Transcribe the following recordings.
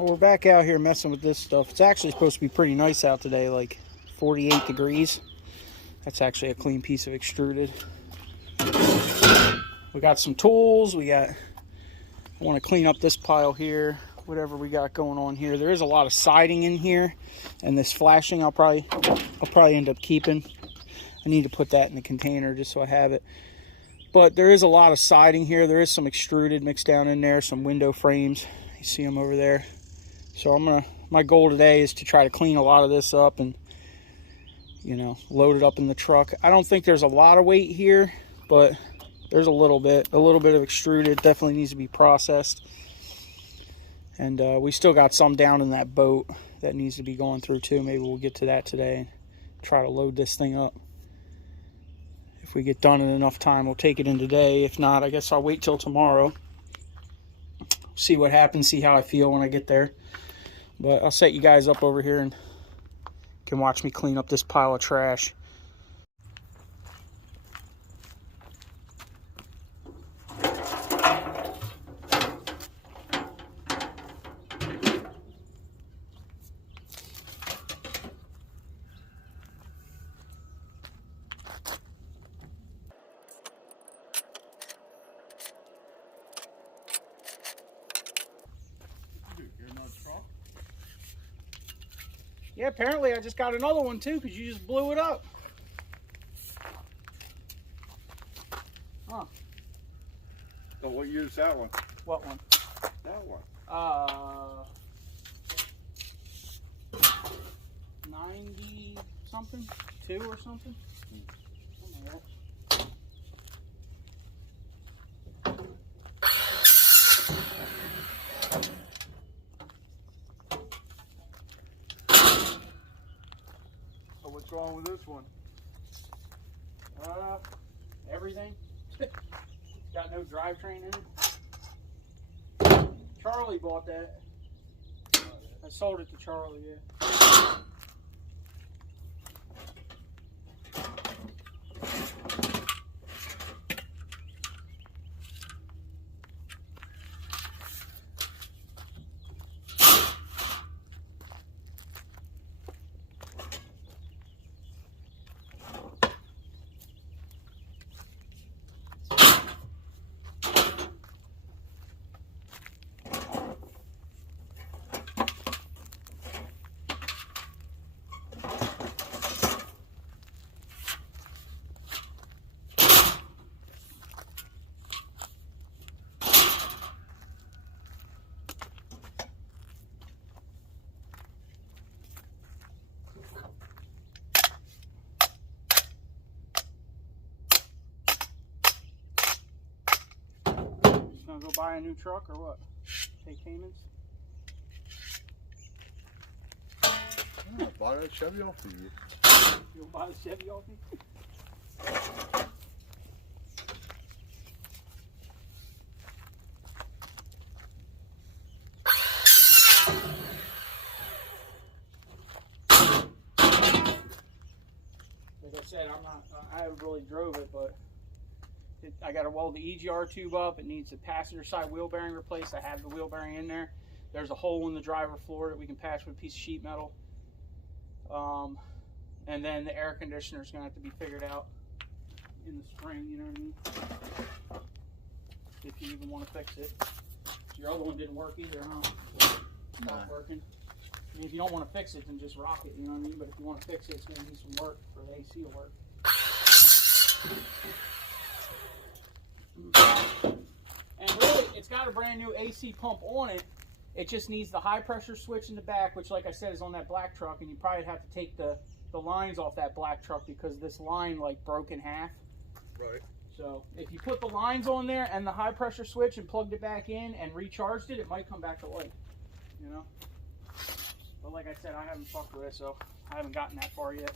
Well, we're back out here messing with this stuff. It's actually supposed to be pretty nice out today, like 48 degrees. That's actually a clean piece of extruded. We got some tools. I want to clean up this pile here, whatever we got going on here. There is a lot of siding in here, and this flashing I'll probably end up keeping. I need to put that in the container just so I have it. But there is a lot of siding here. There is some extruded mixed down in there, some window frames. You see them over there. So my goal today is to try to clean a lot of this up and, you know, load it up in the truck. I don't think there's a lot of weight here, but there's a little bit of extruded. Definitely needs to be processed. And we still got some down in that boat that needs to be going through too. Maybe we'll get to that today and try to load this thing up. If we get done in enough time, we'll take it in today. If not, I guess I'll wait till tomorrow. See what happens, see how I feel when I get there. But I'll set you guys up over here and you can watch me clean up this pile of trash. Yeah, apparently I just got another one too because you just blew it up. Huh. So what year is that one? What one? That one. 90 something? 2 or something? Something like that. What's wrong with this one? Everything. Got no drivetrain in it. Charlie bought that. I sold it to Charlie, yeah. Gonna go buy a new truck or what? Take payments? Yeah, buy that Chevy off of you. You'll buy the Chevy off me? Like I said, I haven't really drove it, but I got to weld the EGR tube up. It needs the passenger side wheel bearing replaced. I have the wheel bearing in there. There's a hole in the driver floor that we can patch with a piece of sheet metal. And then the air conditioner is going to have to be figured out in the spring, you know what I mean? If you even want to fix it. Your other one didn't work either, huh? Not working. I mean, if you don't want to fix it, then just rock it, you know what I mean? But if you want to fix it, it's going to need some work for the AC to work. And really, it's got a brand new AC pump on it. It just needs the high pressure switch in the back, which, like I said, is on that black truck, and you probably have to take the lines off that black truck because this line like broke in half. Right. So if you put the lines on there and the high pressure switch and plugged it back in and recharged it, it might come back to life, you know. But like I said, I haven't fucked with it, so I haven't gotten that far yet.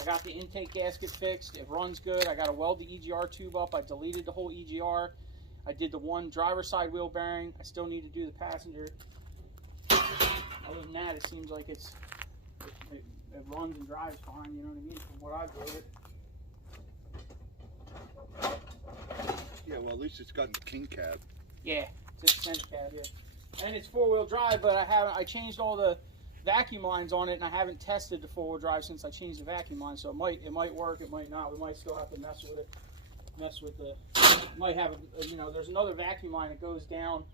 I got the intake gasket fixed. It runs good. I got to weld the EGR tube up. I deleted the whole EGR. I did the one driver side wheel bearing. I still need to do the passenger. Other than that, it seems like it runs and drives fine, you know what I mean, from what I've drove it. Yeah, well, at least it's got the king cab. Yeah, it's a extended cab, yeah. And it's 4-wheel drive, but I changed all the vacuum lines on it, and I haven't tested the 4-wheel drive since I changed the vacuum line. So it might work, it might not. We might still have to mess with it. Might have there's another vacuum line that goes down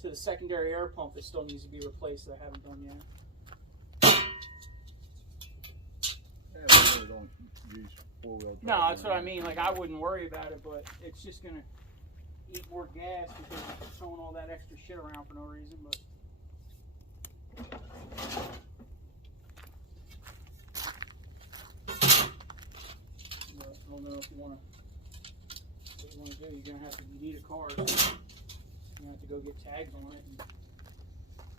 to the secondary air pump that still needs to be replaced that I haven't done yet. Yeah, I really don't use 4-wheel drive. No, that's what I mean. Like, I wouldn't worry about it, but it's just gonna eat more gas because you're throwing all that extra shit around for no reason. But I don't know if you want to. What you want to do? You're gonna have to. You need a car. So you have to go get tags on it and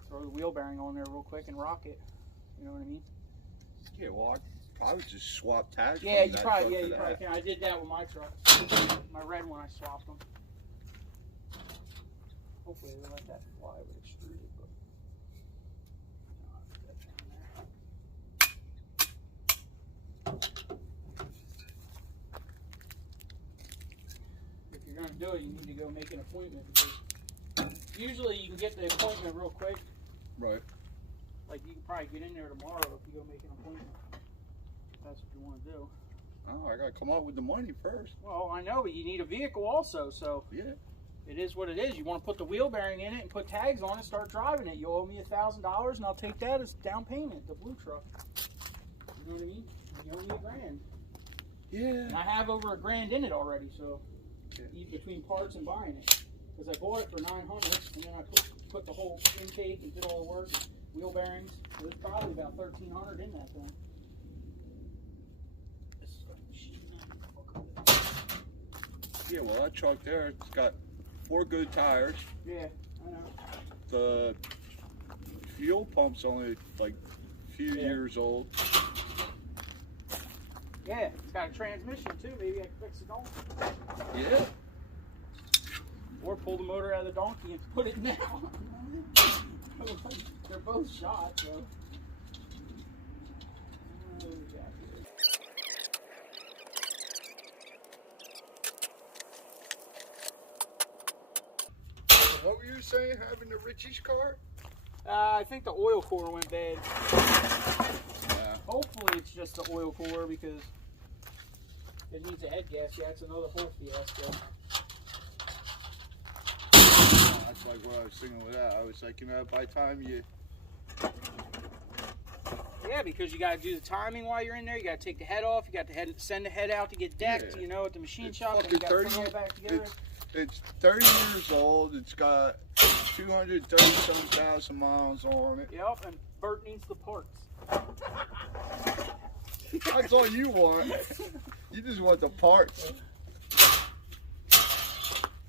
throw the wheel bearing on there real quick and rock it. You know what I mean? Yeah, well, I probably just swap tags. Yeah, you probably can. I did that with my truck. My red one, I swapped them. Hopefully they let that fly with extruded, but no, I'll put that down there. If you're gonna do it, you need to go make an appointment because usually you can get the appointment real quick. Right. Like you can probably get in there tomorrow if you go make an appointment. If that's what you want to do. Oh, I gotta come up with the money first. Well, I know, but you need a vehicle also, so Yeah. it is what it is. You want to put the wheel bearing in it and put tags on it, start driving it. You owe me $1,000, and I'll take that as down payment. The blue truck. You know what I mean? You owe me $1,000. Yeah. And I have over $1,000 in it already, so Yeah. between parts and buying it, because I bought it for $900, and then I put the whole intake and did all the work, wheel bearings. So there's probably about $1,300 in that thing. Yeah, well, that truck there, it's got 4 good tires. Yeah, I know. The fuel pump's only like a few years old. Yeah, it's got a transmission too. Maybe I can fix the donkey. Yeah. Or pull the motor out of the donkey and put it down. They're both shot, so. What do we got here? What were you saying, having the Richie's car? I think the oil core went bad. Yeah. Hopefully it's just the oil core because it needs a head gasket. That's another whole fiasco. That's like what I was thinking with that. I was like, by the time you... Yeah, because you got to do the timing while you're in there. You got to take the head off. You got to send the head out to get decked, Yeah. At the machine shop. And you got to put it all back together. It's 30 years old. It's got 230,000 miles on it. Yep, and Bert needs the parts. That's all you want. You just want the parts.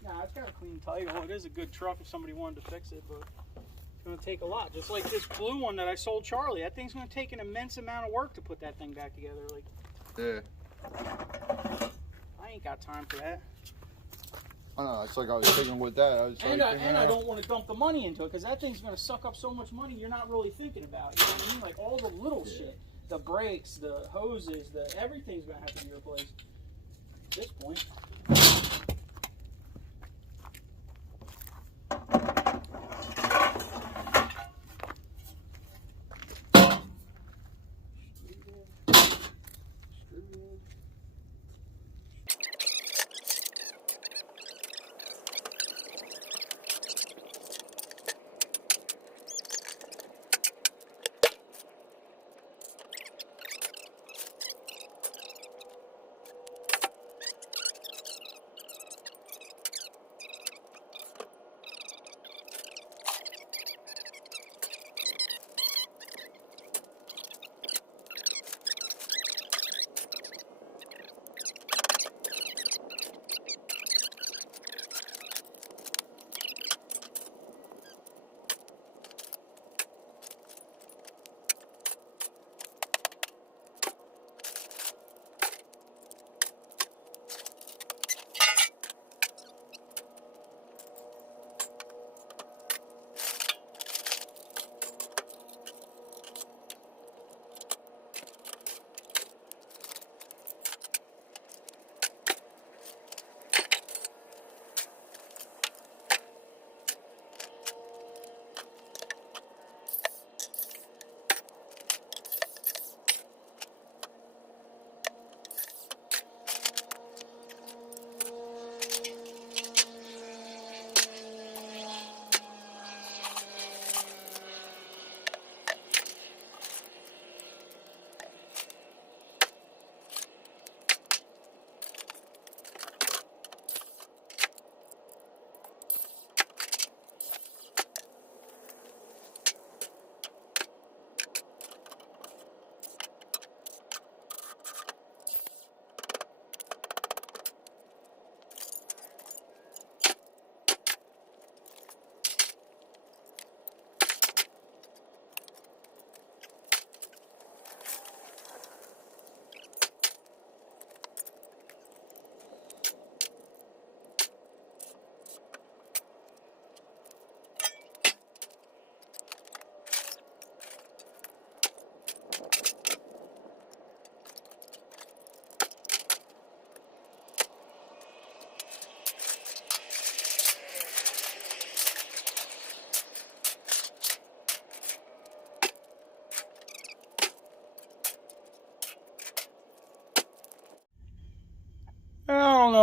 Nah, it's got a clean title. It is a good truck if somebody wanted to fix it, but it's going to take a lot. Just like this blue one that I sold Charlie. That thing's going to take an immense amount of work to put that thing back together. Like, yeah. I ain't got time for that. I know. It's like I was thinking with that. I was I don't want to dump the money into it because that thing's going to suck up so much money you're not really thinking about. You know what I mean? Like all the little shit. The brakes, the hoses, everything's going to have to be replaced at this point.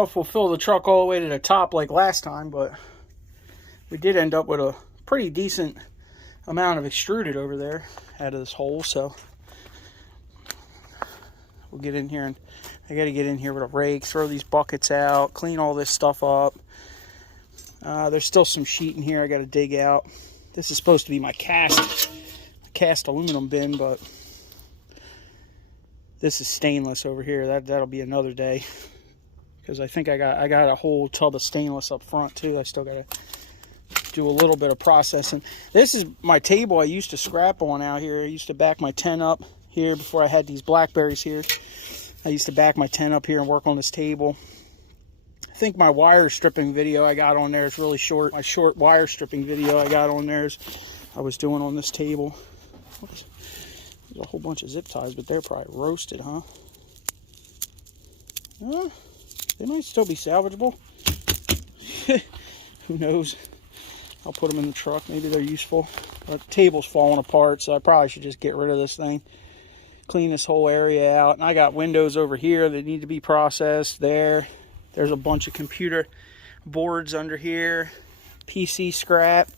know if we'll fill the truck all the way to the top like last time, but we did end up with a pretty decent amount of extruded over there out of this hole. So we'll get in here, and I got to get in here with a rake, throw these buckets out, clean all this stuff up. There's still some sheet in here I got to dig out. This is supposed to be my cast aluminum bin, but this is stainless over here. That'll be another day, because I think I got a whole tub of stainless up front too. I still got to do a little bit of processing. This is my table I used to scrap on out here. I used to back my tent up here before I had these blackberries here. I used to back my tent up here and work on this table. I think my wire stripping video I got on there is really short. My short wire stripping video I got on there is I was doing on this table. There's a whole bunch of zip ties, but they're probably roasted, huh? They might still be salvageable. Who knows? I'll put them in the truck. Maybe they're useful. But the table's falling apart, so I probably should just get rid of this thing. Clean this whole area out. And I got windows over here that need to be processed. There's a bunch of computer boards under here. PC scrap.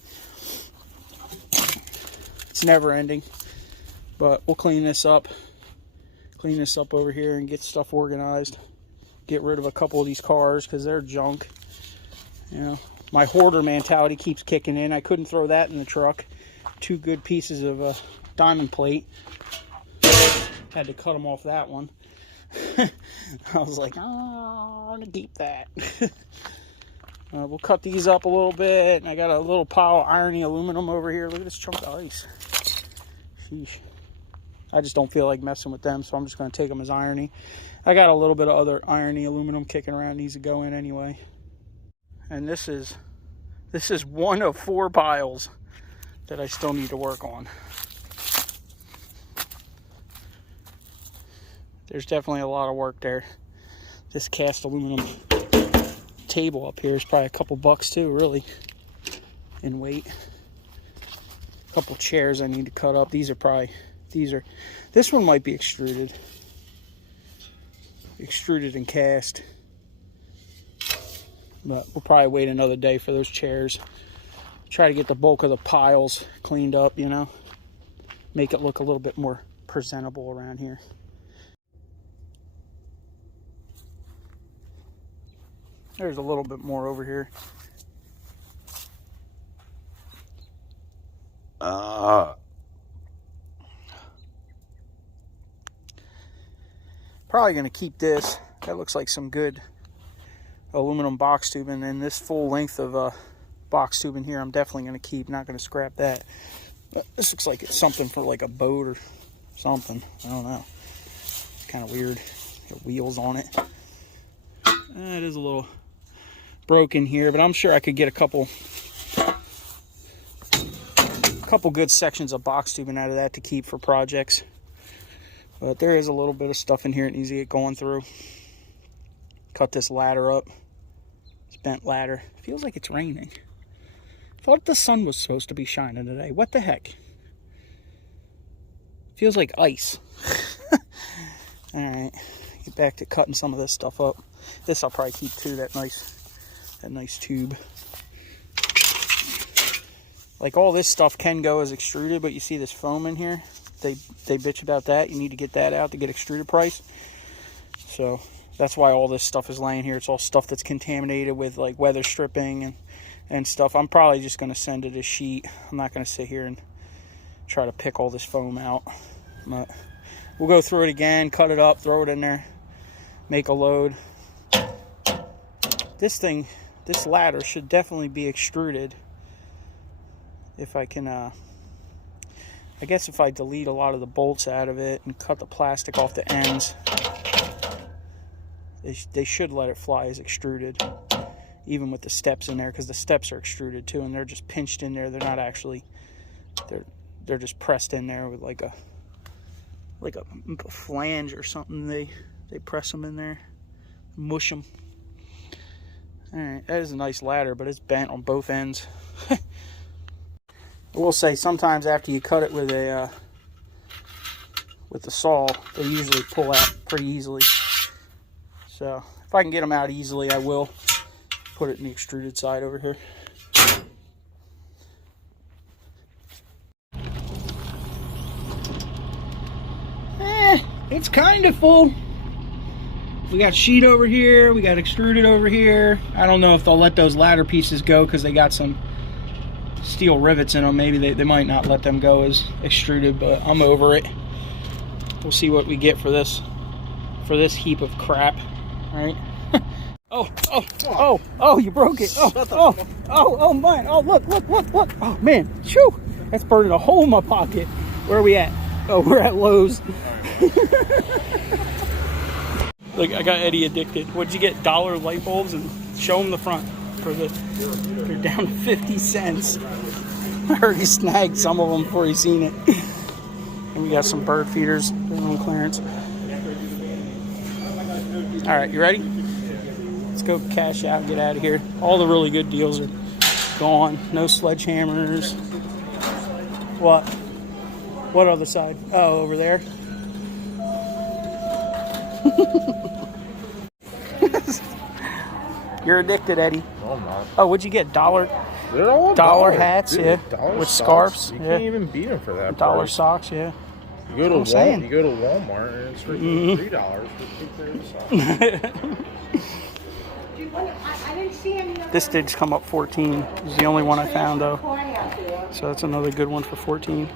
It's never ending. But we'll clean this up. Clean this up over here and get stuff organized. Get rid of a couple of these cars because they're junk. You know, my hoarder mentality keeps kicking in. I couldn't throw that in the truck. 2 good pieces of diamond plate. Had to cut them off that one. I was like, oh, I'm gonna keep that. We'll cut these up a little bit. And I got a little pile of irony aluminum over here. Look at this chunk of ice. Sheesh. I just don't feel like messing with them, so I'm just going to take them as irony. I got a little bit of other irony aluminum kicking around. Needs to go in anyway. And this is one of 4 piles that I still need to work on. There's definitely a lot of work there. This cast aluminum table up here is probably a couple bucks too, really, in weight. A couple chairs I need to cut up. This one might be extruded and cast, but we'll probably wait another day for those chairs. Try to get the bulk of the piles cleaned up, you know, make it look a little bit more presentable around here. There's a little bit more over here. Probably going to keep this. That looks like some good aluminum box tubing, and this full length of box tubing here I'm definitely going to keep. Not going to scrap that. This looks like it's something for like a boat or something. I don't know. It's kind of weird. Got wheels on it. It is a little broken here, but I'm sure I could get a couple good sections of box tubing out of that to keep for projects. But there is a little bit of stuff in here that needs to get going through. Cut this ladder up. It's bent ladder. Feels like it's raining. Thought the sun was supposed to be shining today. What the heck? Feels like ice. Alright, get back to cutting some of this stuff up. This I'll probably keep too, that nice tube. Like, all this stuff can go as extruded, but you see this foam in here? They bitch about that. You need to get that out to get extruded price. So that's why all this stuff is laying here. It's all stuff that's contaminated with like weather stripping and stuff. I'm probably just going to send it a sheet. I'm not going to sit here and try to pick all this foam out. But we'll go through it again, cut it up, throw it in there, make a load. This ladder should definitely be extruded. If I can, I guess if I delete a lot of the bolts out of it and cut the plastic off the ends, they should let it fly as extruded, even with the steps in there, because the steps are extruded too, and they're just pinched in there. They're not actually, they're just pressed in there with like a flange or something. They press them in there, mush them. All right, that is a nice ladder, but it's bent on both ends. I will say, sometimes after you cut it with the saw, they usually pull out pretty easily. So If I can get them out easily, I will put it in the extruded side over here. It's kind of full. We got sheet over here, we got extruded over here. I don't know if they'll let those ladder pieces go because they got some steel rivets in them. Maybe they might not let them go as extruded, but I'm over it. We'll see what we get for this heap of crap. All right. Oh, you broke it. Oh, mine. Oh, look. Oh, man. Shoo. That's burning a hole in my pocket. Where are we at? Oh, we're at Lowe's. Look, I got Eddie addicted. What'd you get? $1 light bulbs, and show him the front. They're down to 50 cents. I heard he snagged some of them before he seen it. And we got some bird feeders. They're on clearance. All right, you ready? Let's go cash out and get out of here. All the really good deals are gone. No sledgehammers. What other side? Oh, over there. You're addicted, Eddie. No, I'm not. Oh, what'd you get? $1 hats, dude, yeah, dollar with socks. scarves. You Yeah. can't even beat them for that. $1 price. socks, yeah. You go to I'm saying. You go to Walmart and it's for $3 for 2 pairs of socks. This did come up 14. This is the only one I found though. So that's another good one for 14.